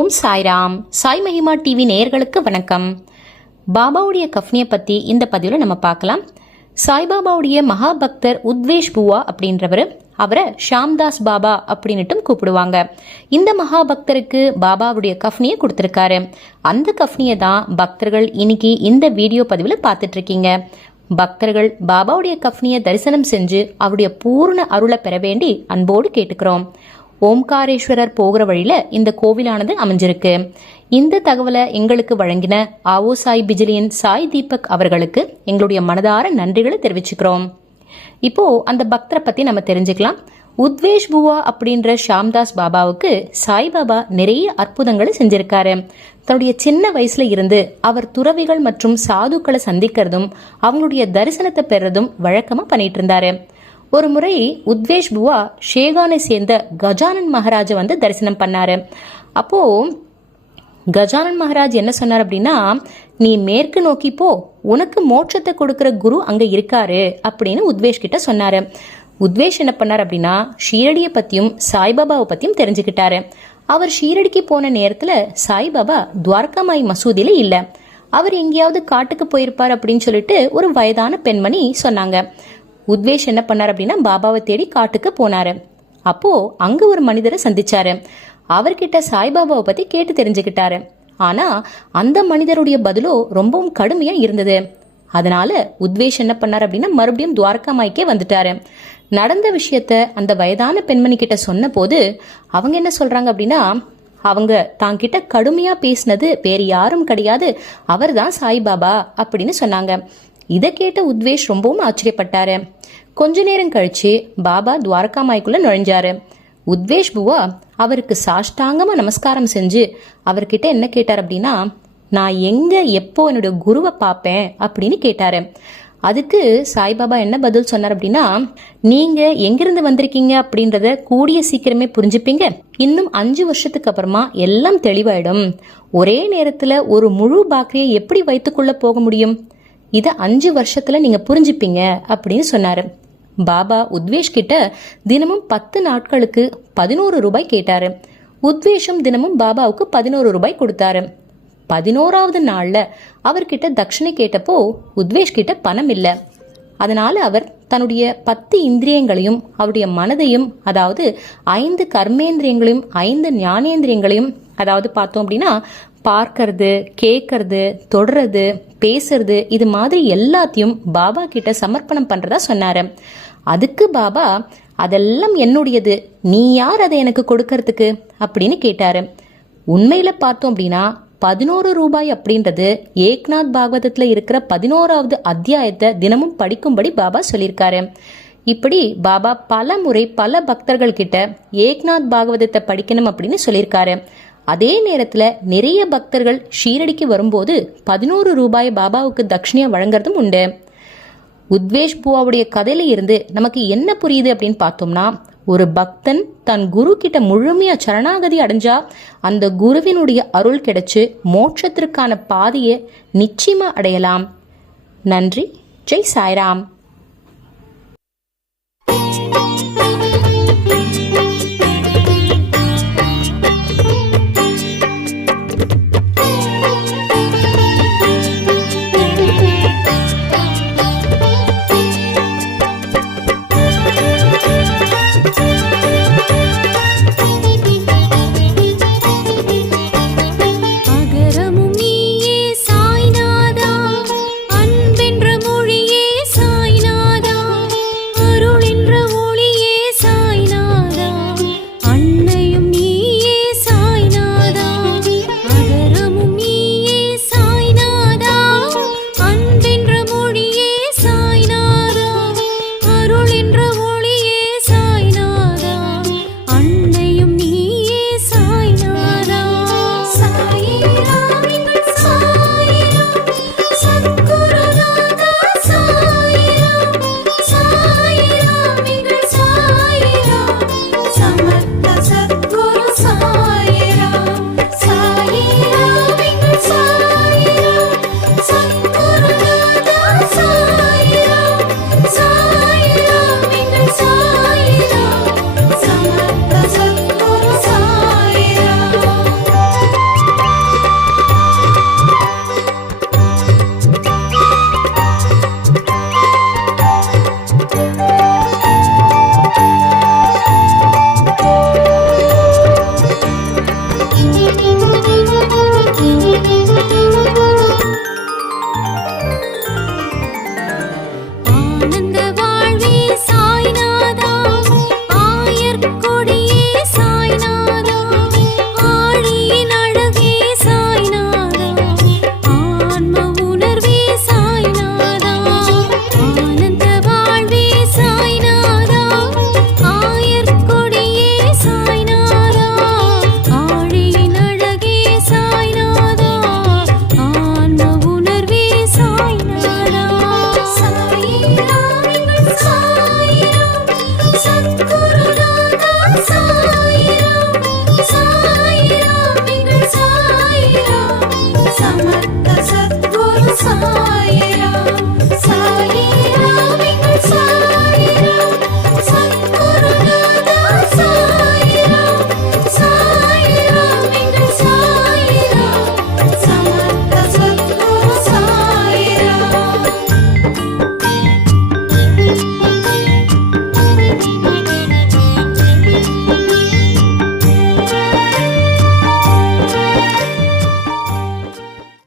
ஓம் Sairam. Sai Mahima TV நேயர்களுக்கு வணக்கம். பாபாவுடைய கஃப்னியை பற்றி இந்த பதிவில் நம்ம பார்க்கலாம். சாய்பாபாவுடைய மகாபக்தர் உத்வேஷ் புவா அப்படின்றவர் அவரை ஷாம்தாஸ் பாபா அப்படின்னுட்டும் கூப்பிடுவாங்க. இந்த மகாபக்தருக்கு பாபாவுடைய கஃப்னியை கொடுத்துருக்காரு. அந்த கஃப்னியை தான் பக்தர்கள் இன்னைக்கு இந்த வீடியோ பதிவில் பார்த்துட்டு இருக்கீங்க. பக்தர்கள் பாபாவுடைய கஃப்னியை தரிசனம் செஞ்சு அவருடைய பூர்ண அருளை பெற வேண்டி அன்போடு கேட்டுக்கிறோம். ஓம்காரேஸ்வரர் போகிற வழியில இந்த கோவிலானது அமைஞ்சிருக்கு. இந்த தகவலை எங்களுக்கு வழங்கின ஆவோ சாய் பிஜிலியன் சாய் தீபக் அவர்களுக்கு எங்களுடைய மனதார நன்றிகளை தெரிவிச்சுக்கிறோம். இப்போ அந்த பக்தரை பத்தி நம்ம தெரிஞ்சுக்கலாம். உத்வேஷ் புவா அப்படின்ற ஷாம்தாஸ் பாபாவுக்கு சாய்பாபா நிறைய அற்புதங்களை செஞ்சிருக்காரு. தன்னுடைய சின்ன வயசுல இருந்து அவர் துறவிகள் மற்றும் சாதுக்களை சந்திக்கிறதும் அவங்களுடைய தரிசனத்தை பெறதும் வழக்கமா பண்ணிட்டு இருந்தாரு. ஒரு முறை உத்வேஷ் புவா ஷேகானை சேர்ந்த கஜானன் மகாராஜை வந்து தரிசனம் பண்ணாரு. அப்போ கஜானன் மகாராஜ் என்ன சொன்னார் அப்படின்னா நீ மேற்கு நோக்கி போ உனக்கு மோட்சத்தை கொடுக்கிற குரு அங்க இருக்காரு அப்படின்னு உத்வேஷ் கிட்ட சொன்னாரு. உத்வேஷ் என்ன பண்ணார் அப்படின்னா ஷீரடியை பத்தியும் சாய்பாபாவை பத்தியும் தெரிஞ்சுக்கிட்டாரு. அவர் ஷீரடிக்கு போன நேரத்துல சாய்பாபா துவாரகாமாய் மசூதியில இல்ல. அவர் எங்கேயாவது காட்டுக்கு போயிருப்பார் அப்படின்னு சொல்லிட்டு ஒரு வயதான பெண்மணி சொன்னாங்க. உத்வேஷ் என்ன பண்ணார் அப்படின்னா பாபாவை தேடி காட்டுக்கு போனாரு. அப்போ அங்க ஒரு மனிதரை சந்திச்சாரு. அவர்கிட்ட சாய்பாபாவை பத்தி கேட்டு தெரிஞ்சுக்கிட்டாரு. ஆனா அந்த மனிதருடைய பதிலோ ரொம்பவும் கடுமையா இருந்தது. அதனால உத்வேஷ் என்ன பண்ணார் அப்படின்னா மறுபடியும் துவாரகாமாய்க்கே வந்துட்டாரு. நடந்த விஷயத்த அந்த வயதான பெண்மணி கிட்ட சொன்ன போது அவங்க என்ன சொல்றாங்க அப்படின்னா அவங்க தாங்கிட்ட கடுமையா பேசினது வேறு யாரும் கிடையாது அவர்தான் சாய்பாபா அப்படின்னு சொன்னாங்க. இதை கேட்ட உத்வேஷ் ரொம்பவும் ஆச்சரியப்பட்டாரு. கொஞ்ச நேரம் கழிச்சு பாபா துவாரகாமாய்க்குள்ள நுழைஞ்சாரு. உத்வேஷ் புவா அவருக்கு சாஷ்டாங்கமா நமஸ்காரம் செஞ்சு அவர்கிட்ட என்ன கேட்டார் அப்படின்னா நான் எங்க எப்போ என்னுடைய குருவை பார்ப்பேன்? அப்படின்னு கேட்டாரு. அதுக்கு சாய்பாபா என்ன பதில் சொன்னார் அப்படின்னா நீங்க எங்கிருந்து வந்திருக்கீங்க? அப்படின்றத கூடிய சீக்கிரமே புரிஞ்சுப்பீங்க. இன்னும் அஞ்சு வருஷத்துக்கு அப்புறமா எல்லாம் தெளிவாயிடும். ஒரே நேரத்துல ஒரு முழு பாக்கிரியை எப்படி வைத்துக்கொள்ள போக முடியும்? இதை அஞ்சு வருஷத்துல நீங்க புரிஞ்சுப்பீங்க அப்படின்னு சொன்னாரு. பாபா உத்வேஷ் கிட்ட தினமும் பத்து நாட்களுக்கு பதினோரு ரூபாய் கேட்டாரு. உத்வேஷம் தினமும் பாபாவுக்கு பதினோரு ரூபாய் கொடுத்தாரு. பதினோராவது நாள்ல அவர்கிட்ட தட்சிணை கேட்டப்போ உத்வேஷ் கிட்ட பணம் இல்ல. அதனால அவர் தன்னுடைய பத்து இந்திரியங்களையும் அவருடைய மனதையும் அதாவது ஐந்து கர்மேந்திரியங்களையும் ஐந்து ஞானேந்திரியங்களையும் அதாவது பார்த்தோம் அப்படின்னா பார்க்கறது கேட்கறது தொடுறது பேசுறது இது மாதிரி எல்லாத்தையும் பாபா கிட்ட சமர்ப்பணம் பண்றதா சொன்னாரு. அதுக்கு பாபா அதெல்லாம் என்னுடையது. நீ யார் அதை எனக்கு கொடுக்கறதுக்கு? அப்படின்னு கேட்டாரு. உண்மையில பார்த்தோம் அப்படின்னா பதினோரு ரூபாய் அப்படின்றது ஏக்நாத் பாகவதத்துல இருக்கிற பதினோராவது அத்தியாயத்தை தினமும் படிக்கும்படி பாபா சொல்லியிருக்காரு. இப்படி பாபா பல முறை பல பக்தர்கள் கிட்ட ஏக்நாத் பாகவதத்தை படிக்கணும் அப்படின்னு சொல்லியிருக்காரு. அதே நேரத்தில் நிறைய பக்தர்கள் ஷீரடிக்கு வரும்போது பதினோரு ரூபாய் பாபாவுக்கு தட்சிணியா வழங்குறதும் உண்டு. உத்வேஷ் பூவாவுடைய கதையில இருந்து நமக்கு என்ன புரியுது அப்படின்னு பார்த்தோம்னா ஒரு பக்தன் தன் குரு கிட்ட முழுமையா சரணாகதி அடைஞ்சா அந்த குருவினுடைய அருள் கிடைச்சு மோட்சத்திற்கான பாதையை நிச்சயமா அடையலாம். நன்றி. ஜெய் சாய்ராம்.